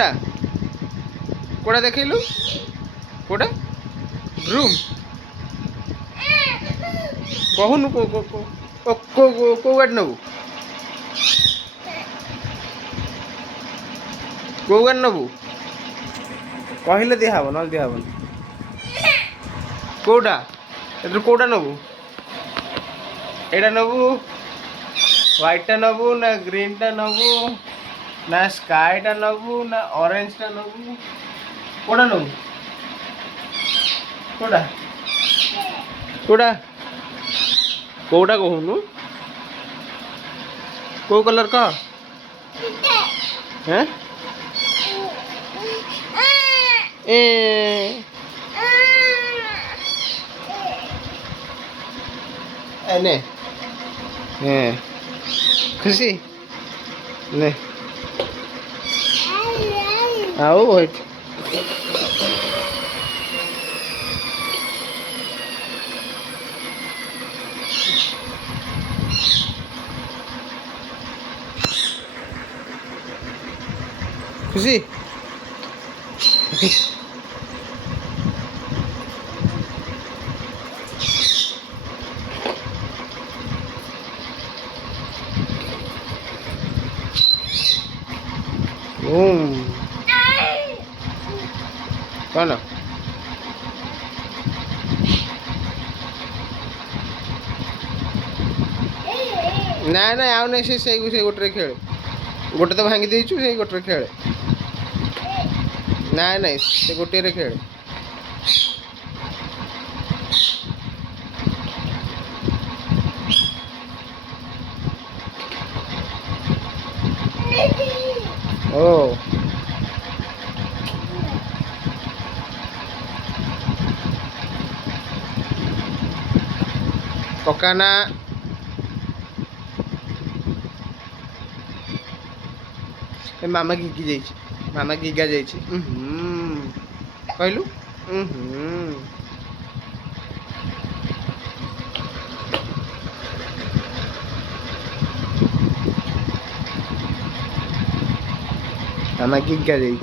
कोड़ा देखलु कोड़ा groom कहूनु को गाड़ी नबू को गाड़ी नबू कहले दिहब ना दिहब कोटा कोटा नबू एटा नबू व्हाइट नबू ना ग्रीन टा नबू ना स्काई टा नबू ना ऑरेंज टा नबू कोड़ा नबू कोड़ा कोड़ा कोटा कहूनु को कलर का हैं ए ने खुशी ने आओ बैठ खुशी कौन ना ना आउ नहीं से गोटे खेल गोटे तो भांगी देचु से गोटे खेल ना नहीं से गोटे रे खेल ओ पकाना मामा गिगी जाइए मामा गिगा जाइए कहलु मामा गिगा जाइए